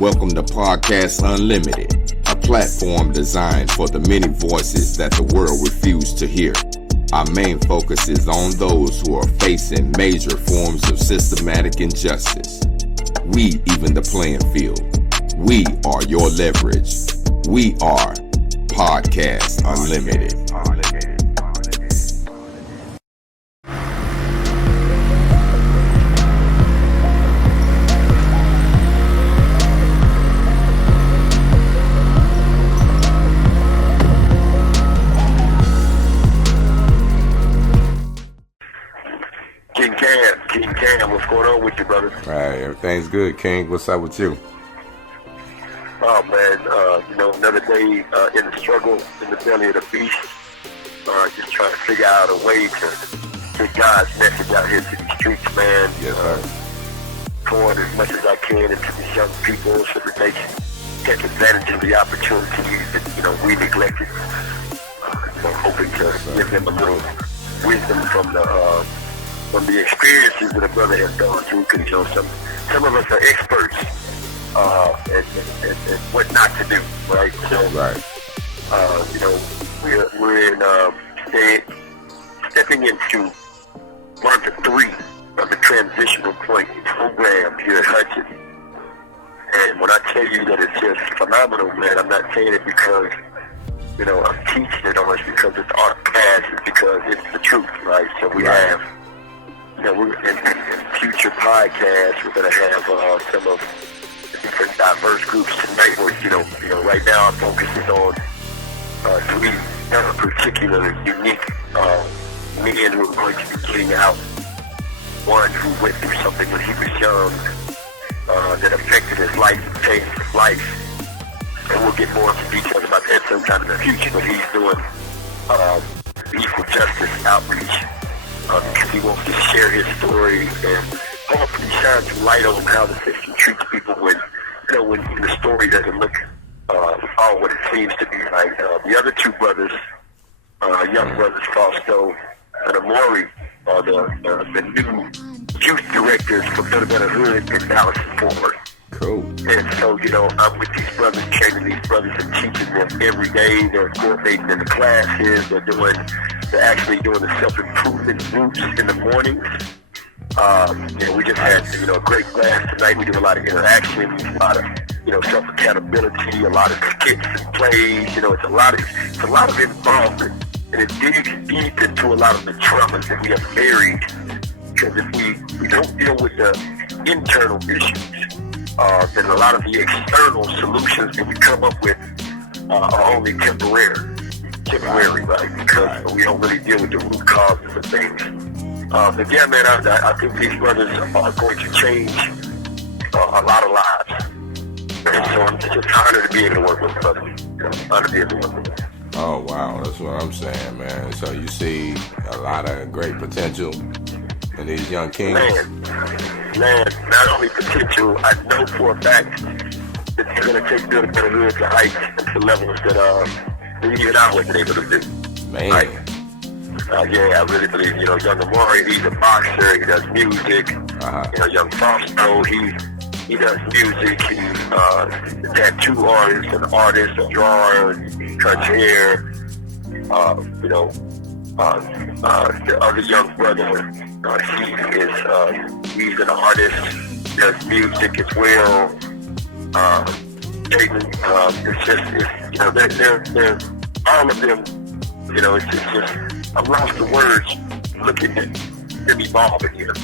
Welcome to Podcast Unlimited, a platform designed for the many voices that the world refused to hear. Our main focus is on those who are facing major forms of systematic injustice. We even the playing field. We are your leverage. We are Podcast Unlimited. King Cam, what's going on with you, brother? All right, everything's good, King. What's up with you? Oh, man, another day in the struggle, in the belly of the beast. Just trying to figure out a way to get God's message out here to the streets, man. Yes, sir. Pouring as much as I can into these young people so that they can take advantage of the opportunities that, we neglected. Hoping to give them a little wisdom from the experiences that a brother has gone through, because some of us are experts at what not to do, right? So, right. We're in stepping into month 3 of the Transitional Point program here at Hudson. And when I tell you that it's just phenomenal, man, I'm not saying it because I'm teaching it on us because it's our class, it's because it's the truth, right? So we have. We're in future podcasts. We're going to have some of the different diverse groups tonight. Where right now our focus is on 3 particularly unique men who are going to be getting out. One who went through something when he was young that affected his life, changed his life, and we'll get more into details about that sometime in the future. But he's doing equal justice outreach. Because he wants to share his story and hopefully shine some light on how the system treats people when the story doesn't look all what it seems to be. Like the other 2 brothers, young brothers FAUSTO and AMORI, are the new youth directors for Better Hood in Dallas and Fort Worth. Cool. And so, I'm with these brothers, training these brothers and teaching them every day. They're coordinating in the classes. They're actually doing the self-improvement groups in the mornings. We just had, a great class tonight. We do a lot of interactions, a lot of, self-accountability, a lot of skits and plays. It's a lot of involvement. And it digs deep into a lot of the traumas that we have buried. Because if we don't deal with the internal issues, then a lot of the external solutions that we come up with are only temporary, right? Because we don't really deal with the root causes of things. But yeah, man, I think these brothers are going to change a lot of lives. And so I'm just honored to be able to work with brothers. Honored to be able to work with them. Oh, wow. That's what I'm saying, man. So you see a lot of great potential in these young kings? Man, not only potential, I know for a fact that they're going to take Better Hood to heights and to levels that even I wasn't able to do. Man. Right? Yeah, I really believe, young AMORI, he's a boxer, he does music. Young FAUSTO, he does music, he's a tattoo artist, an artist, a drawer, he cuts hair. The other young brother, he's an artist, does music as well. Jaden, they're all of them, it's just, I've lost the words looking at them evolving here.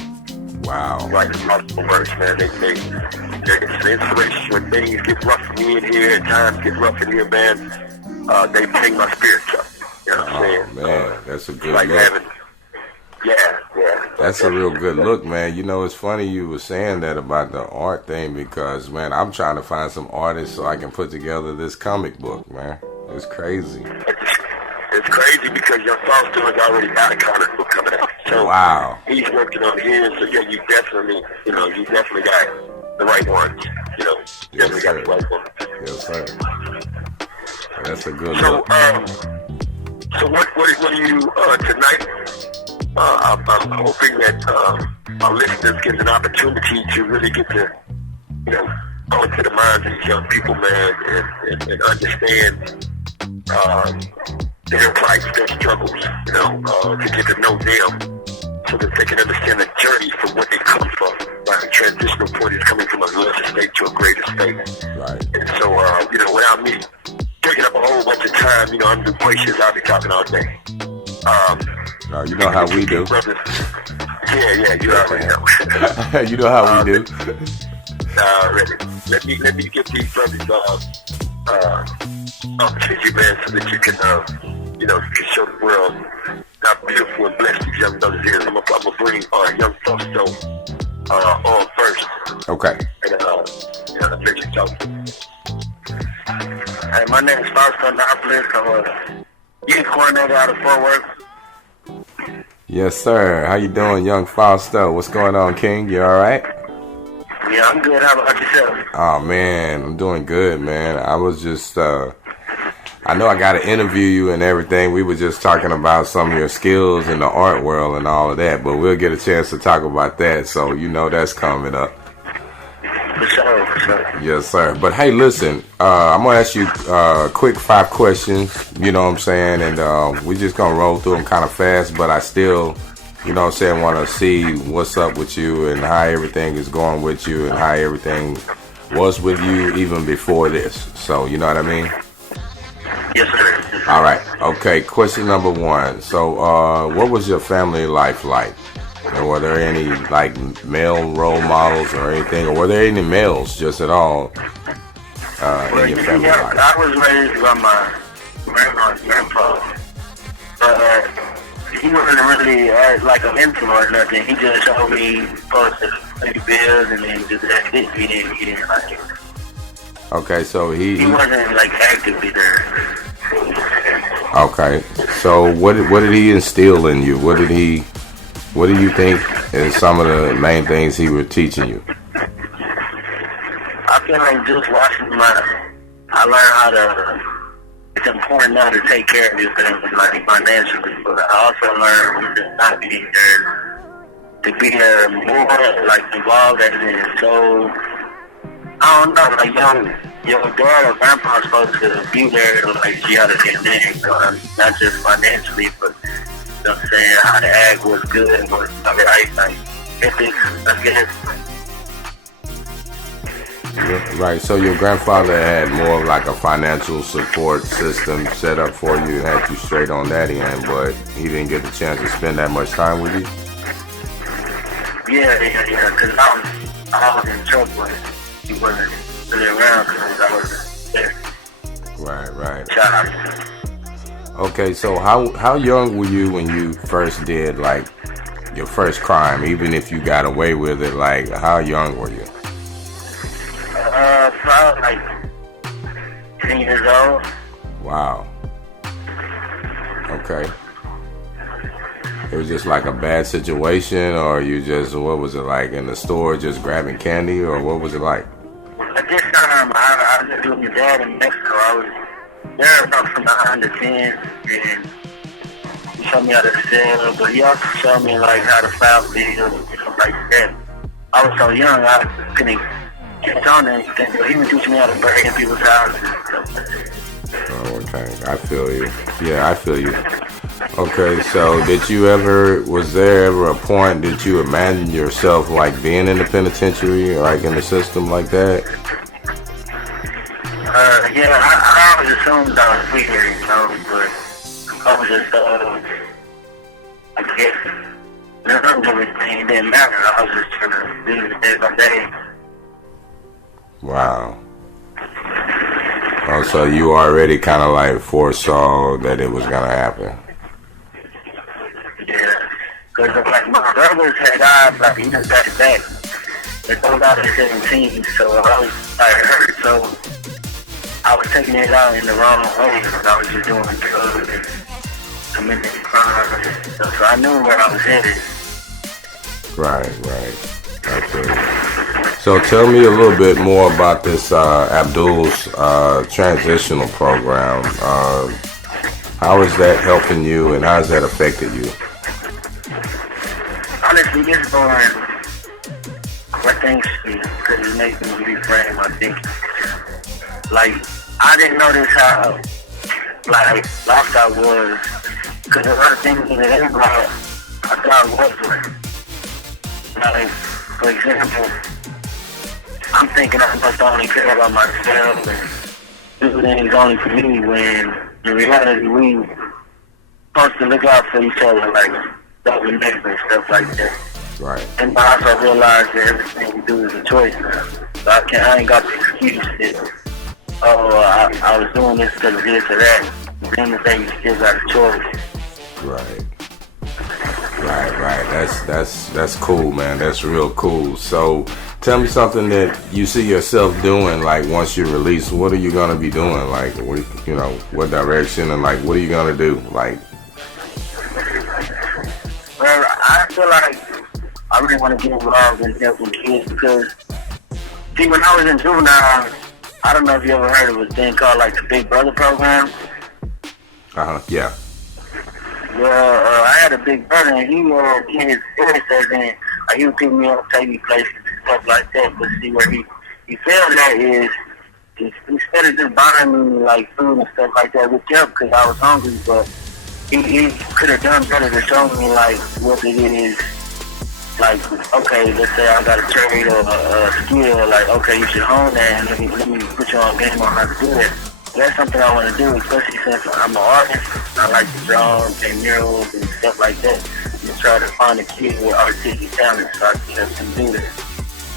Wow. Right, I've lost the words, man. It's an inspiration when things get rough for me in here and times get rough in here, man. They bring my spirits up. You know what I'm saying? Man, that's a good like look. Yeah. That's a real good look, man. It's funny you were saying that about the art thing because, man, I'm trying to find some artists so I can put together this comic book, man. It's crazy. It's crazy because young FAUSTO has already got a comic book coming out. So wow. He's working on his, so yeah, you definitely got the right ones. Definitely got the right ones. Yes, sir. That's a good look. So what are you tonight? I'm hoping that our listeners get an opportunity to really get to go into the minds of these young people, man, and understand their life, their struggles, you know, to get to know them so that they can understand the journey from what they come from. Like the transitional point is coming from a lesser state to a greater state. Right. And so, you know, without me taking up a whole bunch of time, you know, I'm gracious, I'll be talking all day. You know how we do. Brothers, yeah, you already know. You know how we do. Already. Let me get these brothers opportunity, man, so that you can, you know, you can show the world how beautiful and blessed these young brothers is. I'm gonna bring young FAUSTO on first. Okay. And yeah, let you talk. Hey, my name is FAUSTO NAPLES. I'm a youth coordinator out of Fort Worth. Yes, sir. How you doing, young FAUSTO? What's going on, King? You all right? Yeah, I'm good. How about yourself? Oh, man, I'm doing good, man. I was just, I know I got to interview you and everything. We were just talking about some of your skills in the art world and all of that, but we'll get a chance to talk about that, so you know that's coming up. For sure. Yes, sir. But hey, listen, I'm going to ask you quick 5 questions, you know what I'm saying, and we're just going to roll through them kind of fast, but I still, you know what I'm saying, want to see what's up with you and how everything is going with you and how everything was with you even before this. So, you know what I mean? Yes, sir. All right. Okay. Question number 1. So, what was your family life like? And were there any like male role models or anything, or were there any males just at all in your family life? I was raised by my grandpa, but he wasn't really like a mentor or nothing. He just showed me supposed to pay bills and then just that's it. He didn't like it. Okay, so he wasn't like actively there. Okay, so what did he instill in you? What do you think is some of the main things he was teaching you? I feel like just watching I learned how to. It's important now to take care of yourself, like financially, but I also learned to not be there, to be more like involved as in. So I don't know, like your dad or grandpa's supposed to be there to like see how to get in, not just financially, but you know what I'm saying, how to act, what's good, and what's not right, like ethics, I guess. Right, so your grandfather had more of like a financial support system set up for you and had you straight on that end, but he didn't get the chance to spend that much time with you? Yeah, because I was in trouble and he wasn't really around because I wasn't there. Right. Child. Okay, so how young were you when you first did like your first crime, even if you got away with it? Like, how young were you? Probably like 10 years old. Wow. Okay. It was just like a bad situation, or you just, what was it like, in the store just grabbing candy, or what was it like? At this time, I was just with my dad in Mexico. I was there about from 9 to 10, and he showed me how to sell, but he also showed me like how to file bills and stuff like that. I was so young, I couldn't catch on to anything, but he was teaching me how to break in people's houses and stuff like that. Oh, okay. I feel you. Yeah, I feel you. Okay, so was there ever a point that you imagined yourself like being in the penitentiary or like in the system like that? Yeah, I always assumed I was weird, you know, but I was just, I guess, it didn't matter. I was just trying to live it day by day. Wow. Oh, so you already kind of like foresaw that it was going to happen. Yeah, because like my brothers had died like years back. They told out at 17, so I was like hurt, so I was taking it out in the wrong way because I was just doing drugs and committing crimes and stuff, so I knew where I was headed. Right. Okay. So tell me a little bit more about this ABDUL's transitional program. How is that helping you, and how has that affected you? Honestly, it's going thanks because it makes me reframe my thinking. Like, I didn't notice how, like, lost I was. Because there were things that everybody I thought was like, for example, I'm thinking I must only care about myself and do things only for me when in reality we supposed to look out for each other, like double neighbors and stuff like that. Right. And I also realized that everything we do is a choice now. So I ain't got the excuse that, I was doing this because of this or that. At the end of the day, you still got a choice. Right. That's cool, man. That's real cool. So tell me something that you see yourself doing, like once you release. What are you gonna be doing? Like, what direction, and like, what are you gonna do? Like, well, I feel like I really want to get involved in helping kids because, see, when I was in juvenile, I don't know if you ever heard of a thing called like the Big Brother program. Yeah. Well, I had a big brother, and he in his 40s, and he would pick me up, take me places and stuff like that. But see, where he failed at is instead of just buying me like food and stuff like that, which helped because I was hungry, but he could have done better to show me like what it is. Like, okay, let's say I got a trade or a skill, like, okay, you should hone that, and let me put you on game on how to do it. That's something I want to do, especially since I'm an artist. I like to draw and paint murals and stuff like that. Just try to find a kid with artistic talent so I can help them do that.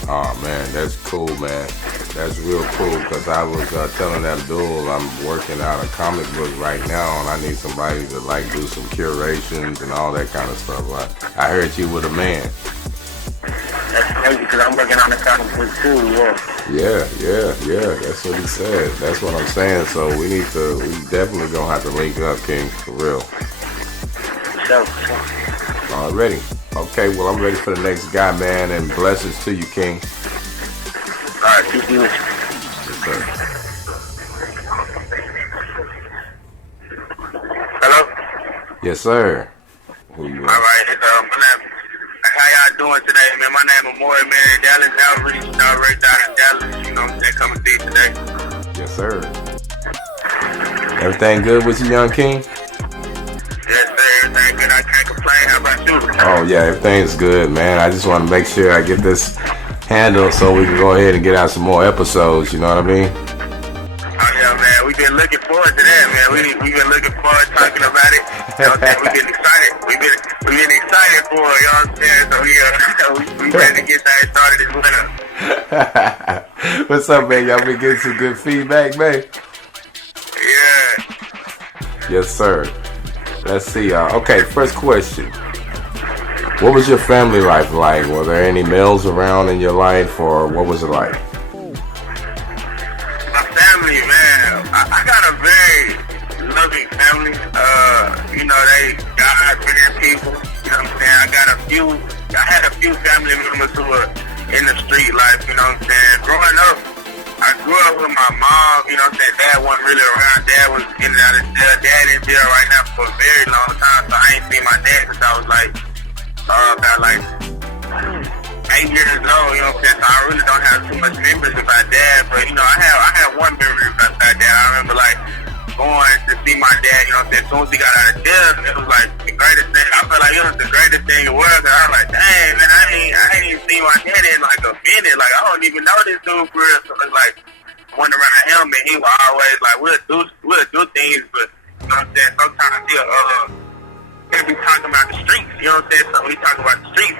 Oh man, that's cool, man. That's real cool because I was telling ABDUL I'm working out a comic book right now, and I need somebody to like do some curations and all that kind of stuff. I heard you were the man. That's crazy because I'm working on a comic book too, yeah. Yeah. That's what he said. That's what I'm saying. So we definitely gonna have to link up, King, for real. Sure. Already. Okay, well, I'm ready for the next guy, man, and blessings to you, King. All right, keep you with you. Yes, sir. Hello? Yes, sir. Who you All right, how y'all doing today, man? My name is AMORI, man. Dallas Outreach, direct out of Dallas. You know what I'm saying? Coming to you today. Yes, sir. Everything good with you, young King? Yes, sir. Everything good. I can't complain. How about you? Oh, yeah, everything's good, man. I just want to make sure I get this handled so we can go ahead and get out some more episodes, you know what I mean? Oh, yeah, man. We've been looking forward to that, man. We've been looking forward to talking about it. You know what I'm saying? We've been excited. We've been excited for it, you know what I'm saying? So we ready to get that started this winter. What's up, man? Y'all been getting some good feedback, man? Yeah. Yes, sir. Let's see, y'all. Okay, first question. What was your family life like? Were there any males around in your life, or what was it like? My family, man. I got a very loving family. You know, they God-fearing people. You know what I'm saying? I had a few family members who were in the street life, you know what I'm saying? Growing up, I grew up with my mom, you know what I'm saying? Dad wasn't really around. Dad was in and out of jail. Dad in jail right now for a very long time, so I ain't seen my dad since I was about 8 years old, you know what I'm saying? So I really don't have too much memories about Dad, but you know, I have one memory about Dad. I remember going to see my dad, you know what I'm saying? As soon as he got out of jail, it was like the greatest thing. I felt like it was the greatest thing in the world. And I was like, dang, man, I ain't even seen my dad in like a minute. Like, I don't even know this dude for real. So it's like, I went around him, and he was always like, we'll do things, but you know what I'm saying? Sometimes he'll be talking about the streets, you know what I'm saying? So when he talking about the streets,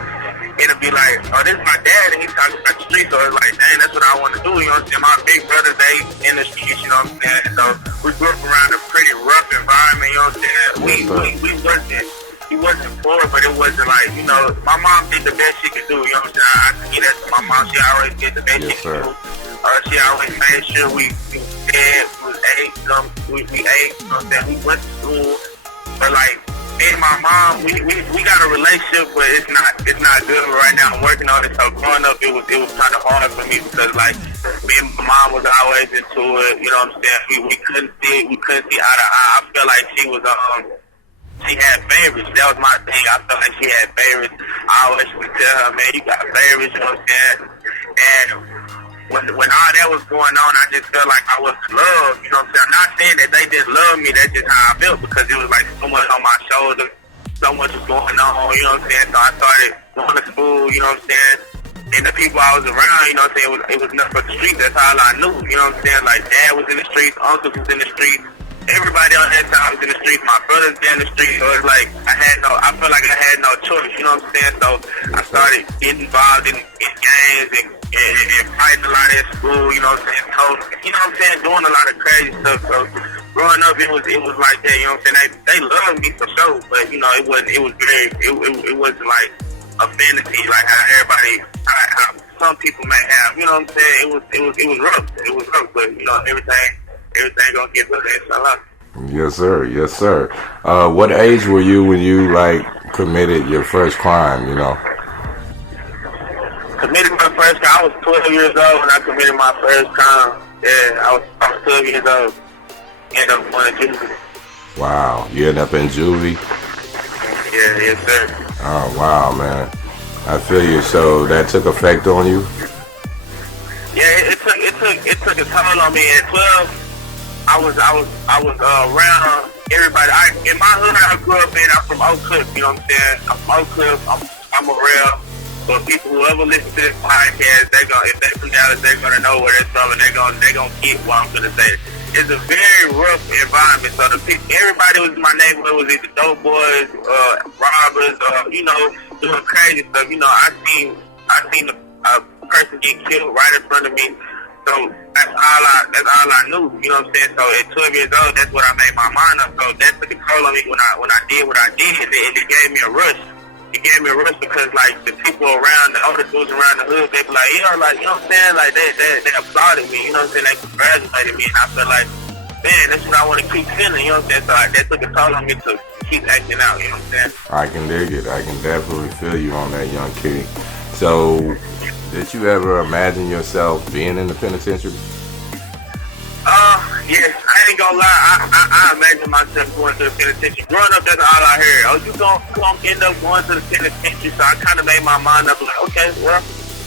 it'll be like, oh, this is my dad, and he's talking about the streets. So it's like, dang, that's what I want to do, you know what I'm saying? My big brothers, they in the streets, you know what I'm saying? So we grew up around a pretty rough environment, you know what I'm saying? We wasn't poor, but it wasn't like, you know, my mom did the best she could do, you know what I'm saying? I can get that to my mom. She always did the best she could do. She always made sure we fed, we ate, you know what I'm saying? We went to school, but like, me and my mom, we got a relationship, but it's not good right now. I'm working on it. So growing up, it was kind of hard for me because like me and my mom was always into it. You know what I'm saying? We couldn't see eye to eye. I felt like she was she had favorites. That was my thing. I felt like she had favorites. I always would tell her, man, you got favorites. You know what I'm saying? And when all that was going on, I just felt like I wasn't loved. You know what I'm saying? I'm not saying that they didn't love me. That's just how I felt, because it was like so much on my shoulders. So much was going on, you know what I'm saying? So I started going to school, you know what I'm saying? And the people I was around, you know what I'm saying, it was nothing but the streets. That's all I knew, you know what I'm saying? Like, dad was in the streets, uncles was in the streets. Everybody on that side was in the streets. My brothers in the streets. So it's like, I felt like I had no choice, you know what I'm saying? So I started getting involved in games and fighting a lot at school, you know what I'm saying? You know what I'm saying? Doing a lot of crazy stuff. So growing up, it was like that, you know what I'm saying? They loved me for sure, but you know, it wasn't like a fantasy like how some people may have, you know what I'm saying? It was rough. It was rough, but you know, everything gonna get better, inshallah. Yes, sir. Yes, sir. What age were you when you committed your first crime? You know. Committed my first crime. I was 12 years old when I committed my first crime. Yeah, I was 12 years old. Ended up going to juvie. Wow, you ended up in juvie? Yeah, yes, sir. Oh, wow, man. I feel you. So that took effect on you? Yeah, it took a toll on me. At 12, I was around everybody. In my hood I grew up in, I'm from Oak Cliff, you know what I'm saying? I'm from Oak Cliff. I'm a real. But people who ever listen to this podcast, if they from Dallas, they're gonna know where it's from, and they're gonna get what I'm gonna say. It's a very rough environment. So everybody was in my neighborhood was either dope boys, robbers, you know, doing crazy stuff. You know, I seen a person get killed right in front of me. So that's all I knew. You know what I'm saying? So at 12 years old, that's what I made my mind up. So that took a toll on me when I did what I did, and it gave me a rush. It gave me a rush because like the people around, the older dudes around the hood, they be like, you know what I'm saying? Like they applauded me, you know what I'm saying? They congratulated me, and I felt like, man, that's what I want to keep feeling, you know what I'm saying? So that took a toll on me to keep acting out, you know what I'm saying? I can dig it. I can definitely feel you on that, young kitty. So, did you ever imagine yourself being in the penitentiary? Yes, I ain't gonna lie. I imagine myself going to the penitentiary. Growing up, that's all I heard. Oh, you gonna end up going to the penitentiary. So I kind of made my mind up like, okay, well,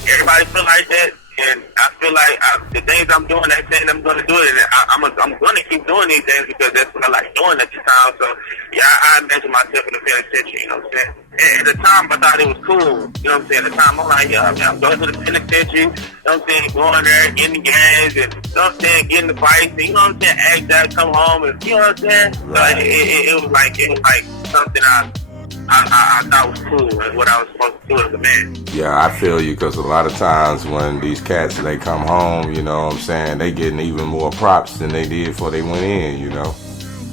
everybody feel like that, and I feel like the things I'm doing, that thing I'm gonna do it, and I'm gonna keep doing these things because that's what I like doing at the time. So yeah, I imagine myself in the penitentiary. You know what I'm saying? And at the time, I thought it was cool. You know what I'm saying? At the time, I'm like, yeah, I'm going to the penitentiary. You know what I'm saying? Going there, getting the games, and you know what I'm saying? Getting the fights, and you know what I'm saying? Act out, come home, and you know what I'm saying? Right. So it was like something I thought was cool and what I was supposed to do as a man. Yeah, I feel you, because a lot of times when these cats, they come home, you know what I'm saying, they getting even more props than they did before they went in, you know?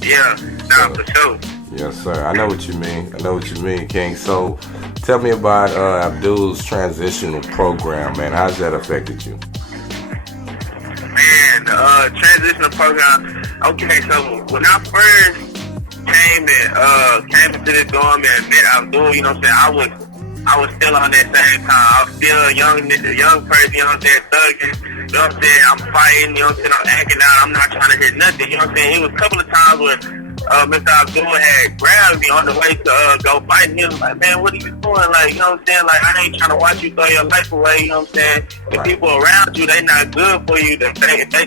Yeah, nah, for sure. Yes, sir. I know what you mean. King. So, tell me about ABDUL's transitional program, man. How's that affected you? Man, the transitional program. Okay, so when I first came into this dorm and met ABDUL, you know what I'm saying, I was still on that same time. I was still a young person, you know what I'm saying, thugging, you know what I'm saying, I'm fighting, you know what I'm saying, I'm acting out, I'm not trying to hear nothing, you know what I'm saying. It was a couple of times where Mr. ABDUL had grabbed me on the way to go fight, and he was like, man, what are you doing? Like, you know what I'm saying? Like, I ain't trying to watch you throw your life away, you know what I'm saying? The people around you, they not good for you. They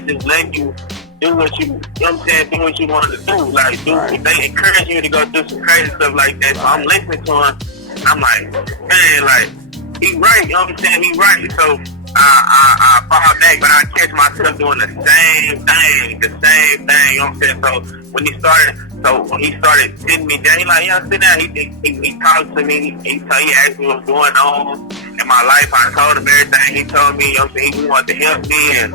just let you do what you know what I'm saying, do what you wanted to do. Like, they encourage you to go do some crazy stuff like that. So I'm listening to him. I'm like, man, like, he right, you know what I'm saying? He right. So I fall back, but I catch myself doing the same thing, you know what I'm saying? So when he started sitting me down, he like, yeah, sit down. He talked to me. He asked me what's going on in my life. I told him everything. He told me, you know what I'm saying, he wanted to help me, and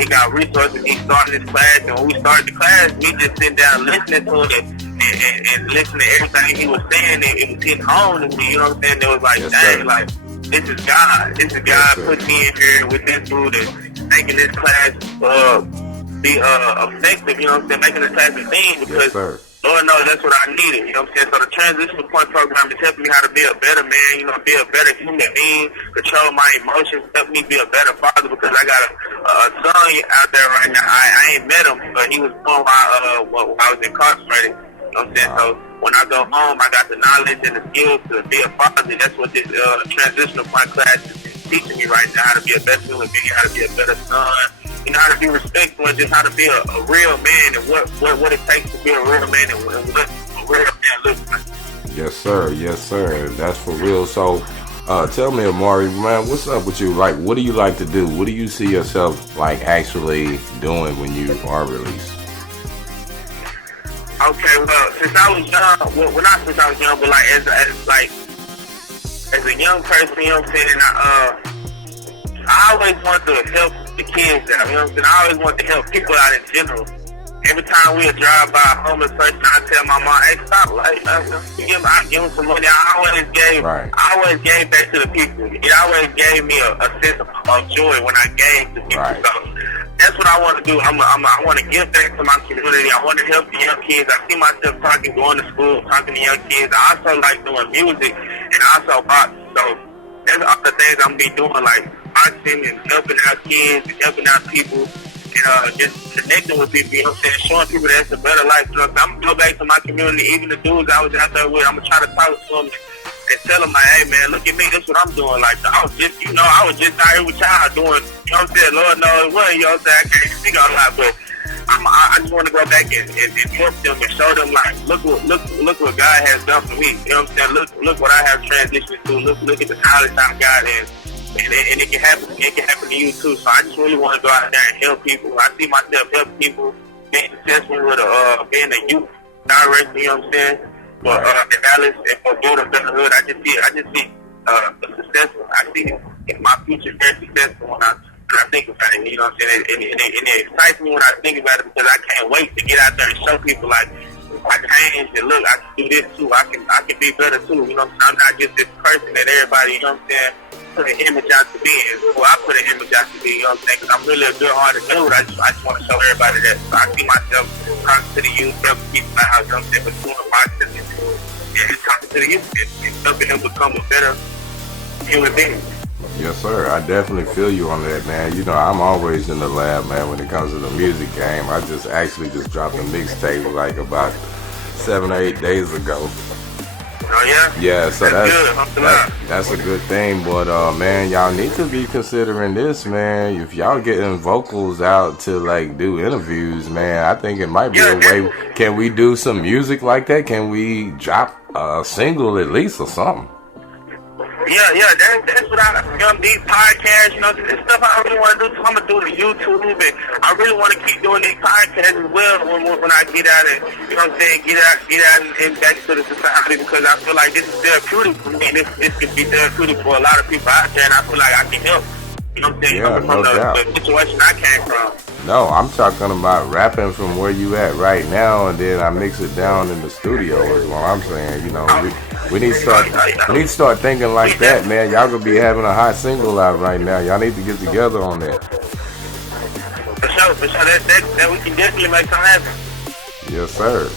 he got resources. He started his class, and when we started the class, we just sitting down listening to it and listening to everything he was saying, and it was hitting home to me, you know what I'm saying? It was like, yes, dang, like, this is God. This is God put me in here with this dude and making this class be effective, you know what I'm saying, making this class a thing, because Lord knows that's what I needed, you know what I'm saying? So the transitional point program is helping me how to be a better man, you know, be a better human being, control my emotions, help me be a better father, because I got a son out there right now. I ain't met him, but he was born while I was incarcerated, you know what I'm saying? So when I go home, I got the knowledge and the skills to be a father. That's what this transitional point class is teaching me right now how to be a better human being, how to be a better son, you know, how to be respectful, and just how to be a real man, and what it takes to be a real man, and what a real man looks like. Yes, sir. Yes, sir. That's for real. So, tell me, Amori, man, what's up with you? Like, what do you like to do? What do you see yourself, like, actually doing when you are released? Okay, well, since I was young, well, not since I was young, but, like, as a young person, you know what I'm saying, I always wanted to help the kids out, you know what I'm saying? I always wanted to help people out in general. Every time we would drive by a homeless person, I tell my mom, "Hey, stop! Like, I give them some money." I always gave back to the people. It always gave me a sense of joy when I gave to people. Right. So that's what I want to do. I want to give back to my community. I want to help the young kids. I see myself going to school, talking to young kids. I also like doing music and also boxing. So that's all the things I'm be doing, like boxing and helping out kids and helping out people. And just connecting with people, you know what I'm saying? Showing people that it's a better life. You know, I'm going to go back to my community, even the dudes I was out there with. I'm going to try to talk to them and tell them, like, hey, man, look at me. This is what I'm doing. Like, I was just out here with y'all doing, you know what I'm saying? Lord knows what, you know what I'm saying? I can't speak a lot, but I just want to go back and help them and show them, like, look what God has done for me. You know what I'm saying? Look what I have transitioned to. Look at the knowledge I got and it can happen. It can happen to you too. So I just really want to go out there and help people. I see myself helping people, being successful with being a youth director. You know what I'm saying? For Dallas and for building better hood. I just see successful. I see my future very successful when I think about it. You know what I'm saying? And it excites me when I think about it because I can't wait to get out there and show people like I changed and look, I can do this too. I can be better too. You know what I'm saying? I'm not just this person that everybody. You know what I'm saying? Put an image out to be, well, I put an image out to be, you know what I'm saying? Because I'm really a good-hearted dude. I just want to show everybody that. So I see myself talking to the youth, helping people out, you know what I'm saying, but doing boxing and talking to the youth and helping them become a better human being. Yes, sir. I definitely feel you on that, man. You know, I'm always in the lab, man, when it comes to the music game. I just dropped a mixtape like about 7 or 8 days ago. Oh, yeah? Yeah, so that's a good thing. But, man, y'all need to be considering this, man. If y'all getting vocals out to, like, do interviews, man, I think it might be a way. Can we do some music like that? Can we drop a single at least or something? Yeah, that's what these podcasts, you know, this stuff I really want to do. I'm going to do the YouTube, and I really want to keep doing these podcasts as well when I get out and, you know what I'm saying, get out and back to the society, because I feel like this is therapeutic for me. This could be therapeutic for a lot of people out there, and I feel like I can help. You know what I'm saying? Yeah, from the situation I came from. No, I'm talking about rapping from where you at right now, and then I mix it down in the studio is what I'm saying. You know, we need to start thinking like that, man. Y'all could be having a hot single out right now. Y'all need to get together on that. For sure. That we can definitely make something happen. Yes, sir.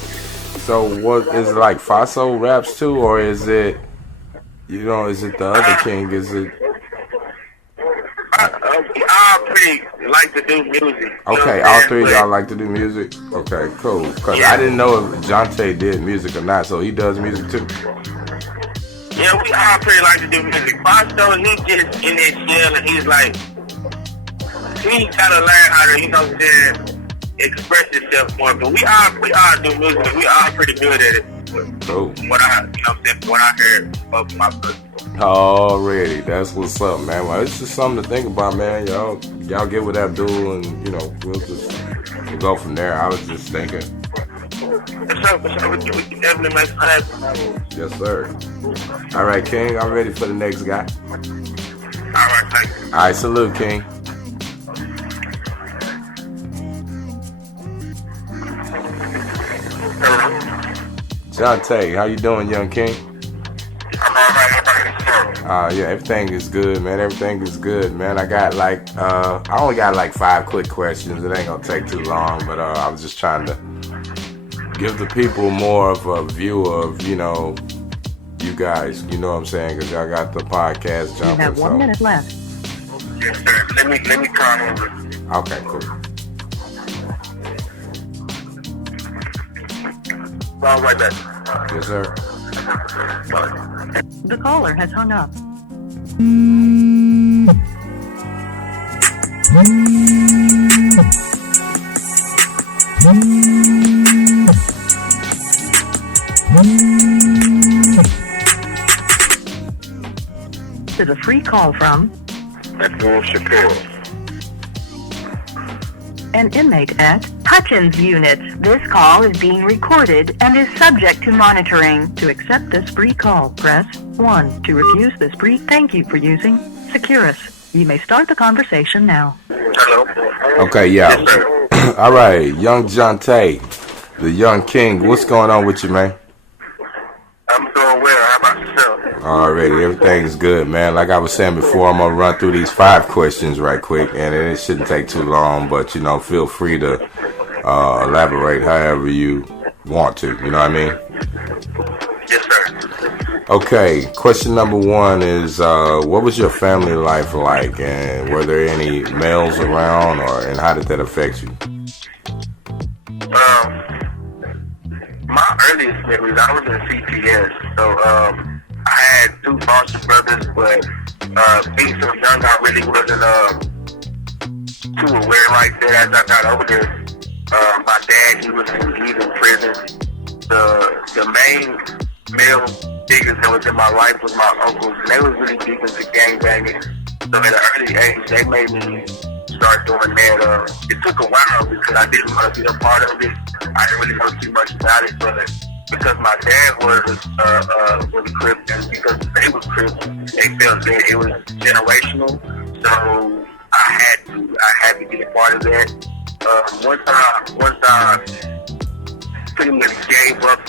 So what is it, like FAUSTO raps too, or is it, you know, is it the other king? Is it? I pretty like to do music. Okay, all three of y'all like to do music? Okay, cool. Because I didn't know if JONTAY did music or not, so he does music too? Yeah, we all pretty like to do music. FAUSTO, he's just in his shell, and he's like, he gotta learn how to, you know what I'm saying, express himself more. But we all do music, and we all pretty good at it. Cool. What I heard of my brother. Already, that's what's up, man. Well, it's just something to think about, man. Y'all get with ABDUL, and you know we'll go from there. I was just thinking. For sure, we can definitely make something happen. Yes, sir. All right, King, I'm ready for the next guy. All right, thank you. All right, salute, King. Hello. JONTAY, how you doing, young king? I'm all right. Yeah, everything is good, man. Everything is good, man. I got like, I only got like 5 quick questions. It ain't gonna take too long, but I was just trying to give the people more of a view of, you know, you guys. You know what I'm saying? Because y'all got the podcast jumping. You have 1 minute left. Yes, sir. Let me try over. Okay, cool. All right, back. Yes, sir. The caller has hung up. This is a free call from ABDUL CHAPPELL. an inmate at Hutchins Unit. This call is being recorded and is subject to monitoring. To accept this free call, press 1. To refuse this free, thank you for using Securus. You may start the conversation now. Hello? Okay, yeah. Yes, sir. All right, young JONTAY, the young king. What's going on with you, man? I'm doing well. How about yourself? Already, everything's good, man. Like I was saying before, I'm gonna run through these 5 questions right quick, and it shouldn't take too long. But you know, feel free to elaborate however you want to. You know what I mean? Yes, sir. Okay. Question number 1 is, what was your family life like, and were there any males around, and how did that affect you? My earliest memories, I was in CPS, so I had 2 foster brothers, but being so young, I really wasn't too aware like that. As I got older, my dad, he's in prison. The main male figures that was in my life was my uncles, and they was really deep into gangbanging. So at an early age, they made me start doing that. It took a while because I didn't want to be a part of it. I didn't really know too much about it, but because my dad was a Crip, and because they was Crip, they felt that it was generational. So I had to be a part of that. Once I pretty much gave up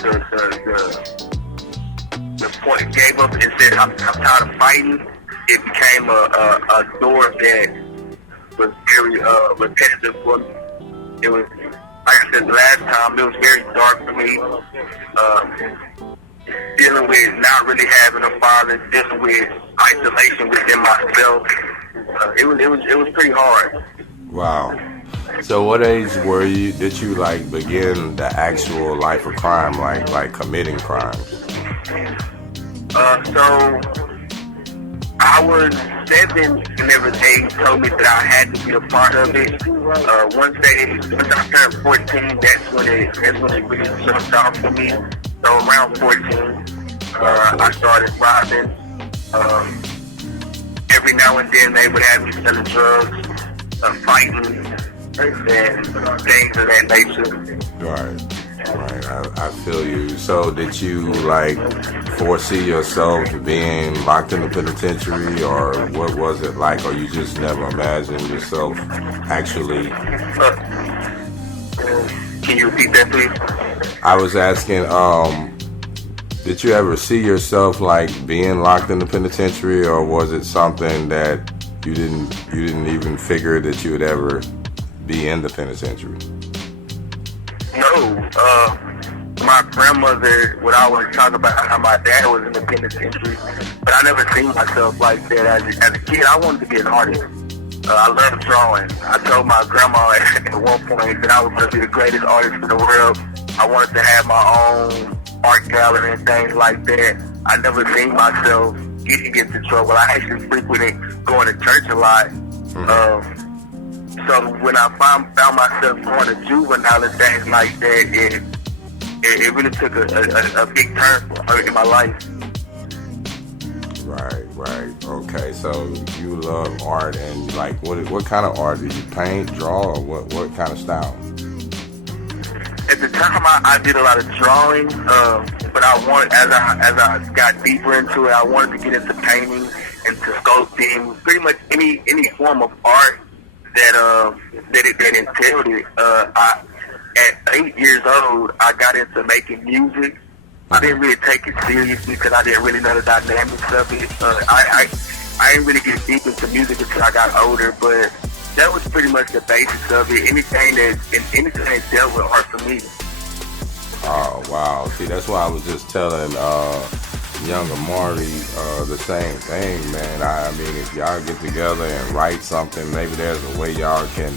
gave up and said I'm tired of fighting, it became a door that was very repetitive for me. It was, like I said the last time, it was very dark for me. Dealing with not really having a father, dealing with isolation within myself. It was pretty hard. Wow. So what age were you, did you like begin the actual life of crime, like committing crimes? So I was 7 whenever they told me that I had to be a part of it. Once I turned 14, that's when it really jumped off for me. So around 14, I started robbing. Every now and then they would have me selling drugs, fighting, and things of that nature. Right. I feel you. So did you like foresee yourself being locked in the penitentiary, or what was it like, or you just never imagined yourself actually? Can you repeat that, please? I was asking, did you ever see yourself like being locked in the penitentiary, or was it something that you didn't even figure that you would ever be in the penitentiary? No, my grandmother would always talk about how my dad was in the penitentiary, but I never seen myself like that. As a kid, I wanted to be an artist. I loved drawing. I told my grandma at one point that I was going to be the greatest artist in the world. I wanted to have my own art gallery and things like that. I never seen myself getting into trouble. I actually frequented going to church a lot. So when I found myself going to juvenile and things like that, it really took a big turn in my life. Right. Okay, so you love art, and like what kind of art do you paint, draw, or what kind of style? At the time, I did a lot of drawing, but I wanted, as I got deeper into it, I wanted to get into painting and to sculpting, pretty much any form of art that entailed it. At 8 years old, I got into making music. I didn't really take it seriously because I didn't really know the dynamics of it. I didn't really get deep into music until I got older, but that was pretty much the basics of it. Anything that dealt with art for me. Oh wow! See, that's why I was just telling young AMORI the same thing, man. I mean, if y'all get together and write something, maybe there's a way y'all can,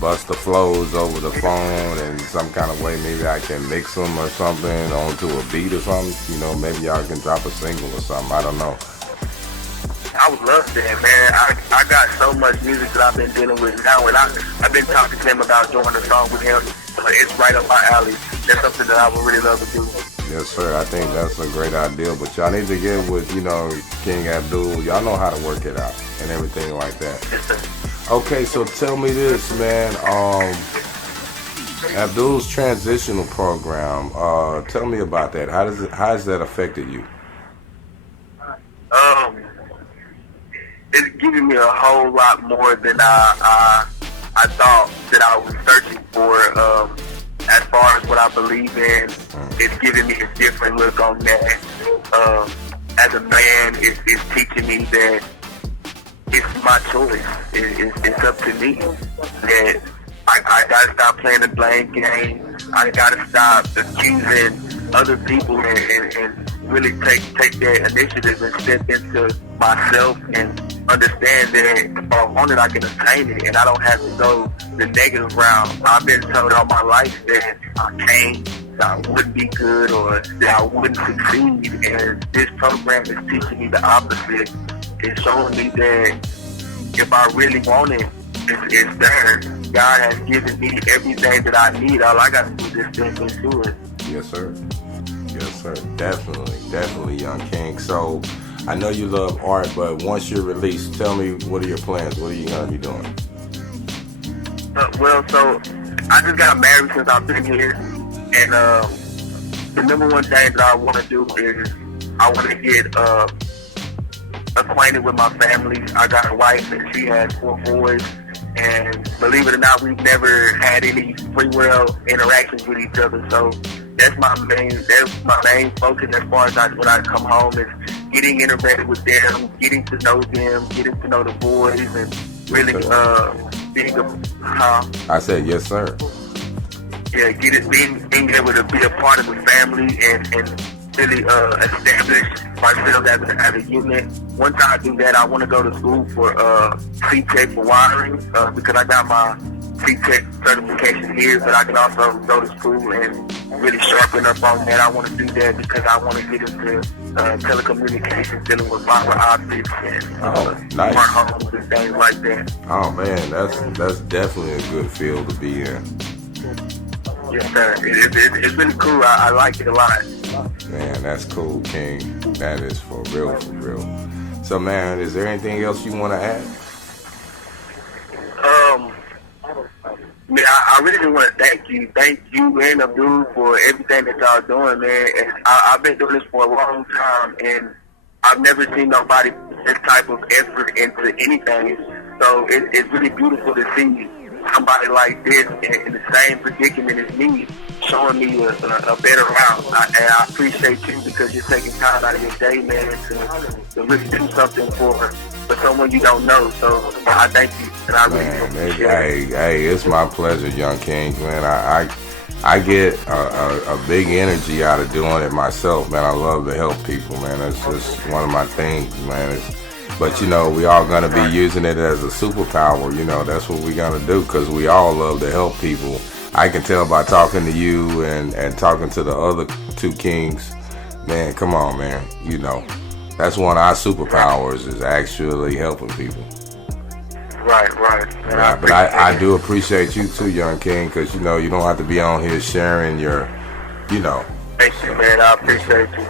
bust the flows over the phone in some kind of way. Maybe I can mix them or something onto a beat or something. Maybe y'all can drop a single or something. I don't know. I would love that, man. I got so much music that I've been dealing with now, and I've been talking to him about doing a song with him. It's right up my alley. That's something that I would really love to do. Yes, sir. I think that's a great idea. But y'all need to get with, King Abdul. Y'all know how to work it out and everything like that. Yes, sir. Okay, so tell me this, man. Abdul's transitional program. Tell me about that. How has that affected you? It's giving me a whole lot more than I thought that I was searching for. As far as what I believe in, it's giving me a different look on that. As a man, it's teaching me that it's my choice. It's up to me. That I gotta stop playing the blame game. I gotta stop accusing other people and really take that initiative and step into myself and understand that if I want it, I can attain it, and I don't have to go the negative route. I've been told all my life that I can't, that I wouldn't be good, or that I wouldn't succeed, and this program is teaching me the opposite. It's showing me that if I really want it, it's there. God has given me everything that I need. All I got to do is step into it. Yes, sir. Yes, sir. Definitely, Young King. So, I know you love art, but once you're released, tell me, what are your plans? What are you going to be doing? Well, so I just got married since I've been here, and the number one thing that I want to do is I want to get acquainted with my family. I got a wife, and she has 4 boys, and believe it or not, we've never had any free will interactions with each other. So that's my main focus as far as when I come home is getting interacted with them, getting to know them, getting to know the boys, and really being I said yes, sir. Yeah, being able to be a part of the family and really establish myself as a unit. Once I do that, I want to go to school for C-Tech for wiring because I got my C-Tech certification here, but I can also go to school and really sharpen up on that. I want to do that because I want to get into telecommunications, dealing with fiber optics and nice. smart homes and things like that. Oh man, that's definitely a good field to be in. Yes, sir. It's really cool. I like it a lot. Man, that's cool, King. That is for real, for real. So, man, is there anything else you want to add? I really just want to thank you and Abdul for everything that y'all doing, man. And I've been doing this for a long time, and I've never seen nobody put this type of effort into anything. So it's really beautiful to see somebody like this in the same predicament as me, showing me a better route. And I appreciate you because you're taking time out of your day, man, to really do something for someone you don't know. So I thank you, and I really appreciate it. Hey, it's my pleasure, Young King, man. I get a big energy out of doing it myself, man. I love to help people, man. That's just one of my things, man. But, we all going to be using it as a superpower. That's what we're going to do because we all love to help people. I can tell by talking to you and talking to the other 2 kings. Man, come on, man. That's one of our superpowers is actually helping people. Right. Yeah, but I do appreciate you too, Young King, because, you don't have to be on here sharing your, Thank you, man. I appreciate you.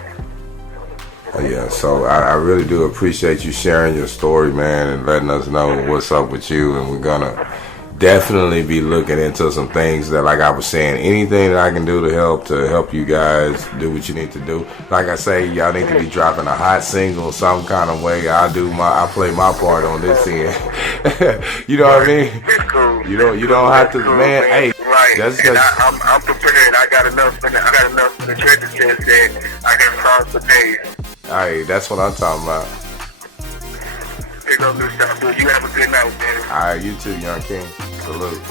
Yeah, so I really do appreciate you sharing your story, man, and letting us know what's up with you. And we're going to definitely be looking into some things that, like I was saying, anything that I can do to help you guys do what you need to do. Like I say, y'all need to be dropping a hot single some kind of way. I play my part on this end. You know what I mean? You don't have to, man. Hey, right. That's I'm prepared. I got enough in the treasure chest that I got songs for days. Alright, that's what I'm talking about. Here goes Mr. Abdul. You have a good night, man. Alright, you too, Young King. Salute.